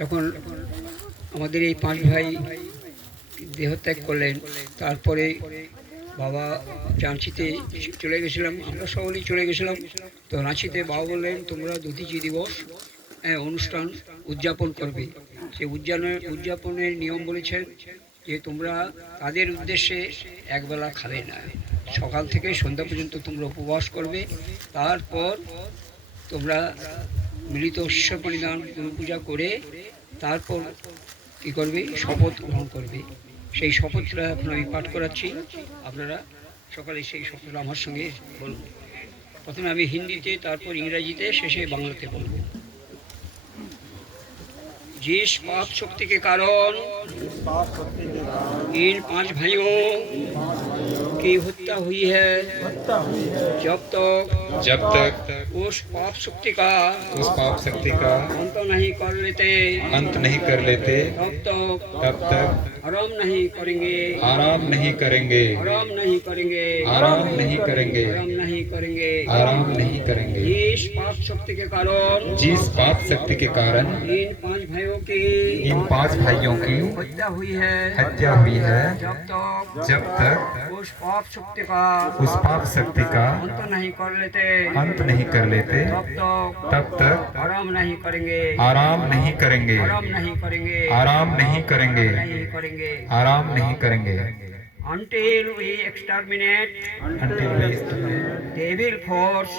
যখন আমাদের এই পাঁচ ভাই দেহত্যাগ করলেন, তারপরে বাবা রাঁচিতে চলে গেছিলাম, আমরা সকলেই চলে গেছিলাম। তো রাঁচিতে বাবা বললেন, তোমরা দধিচি দিবস অনুষ্ঠান উদযাপন করবে। সেই উদযাপনের নিয়ম বলেছেন যে তোমরা তাদের উদ্দেশ্যে একবেলা খাবে না, সকাল থেকে সন্ধ্যা পর্যন্ত তোমরা উপবাস করবে। তারপর তোমরা মিলিত ঈশ্বর পরিধান গুরু পূজা করে তারপর কী করবে, শপথ গ্রহণ করবে। সেই শপথটা এখন আমি পাঠ করাচ্ছি, আপনারা সকালে সেই শপথটা আমার সঙ্গে বলুন। প্রথমে আমি হিন্দিতে, তারপর ইংরাজিতে, শেষে বাংলাতে বলব। जिस पाप शक्ति के कारण इन पांच भाइयों की हत्या हुई है, जब तक उस पाप शक्ति का अंत नहीं कर लेते तब तक आराम नहीं करेंगे। जिस पाप शक्ति के कारण इन पांच भाइयों की हत्या हुई है, जब तक उस पाप शक्ति का अंत नहीं कर लेते तब तक आराम नहीं करेंगे। Until we exterminate the evil force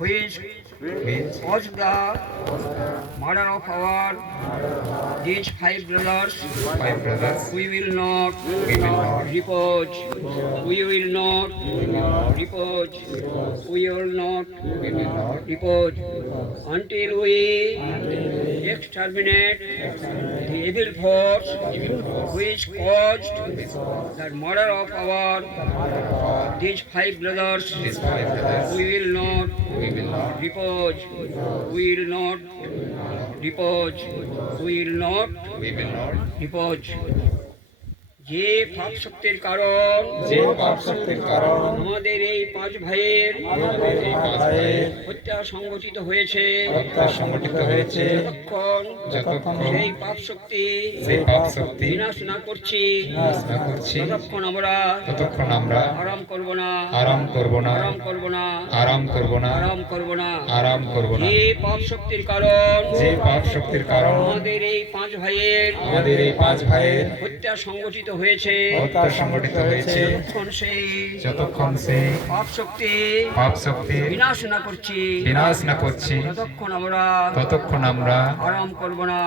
which caused the murder of these five brothers, we will not repose until we exterminate the evil force which caused the murder of these five brothers. We will not repose. যে পাপ শক্তির কারণ আমাদের এই পাঁচ ভাইয়ের হত্যা সংগঠিত হয়েছে, যতক্ষণ সেই পাপ শক্তি বিনাশ না করছি ততক্ষণ আমরা আরাম করব না। যে পাপ শক্তির কারণ আমাদের এই পাঁচ ভাইয়ের হত্যা সংগঠিত হয়েছে, যতক্ষণ সেই পাপ শক্তি বিনাশ না করছি ততক্ষণ আমরা আরাম করব না।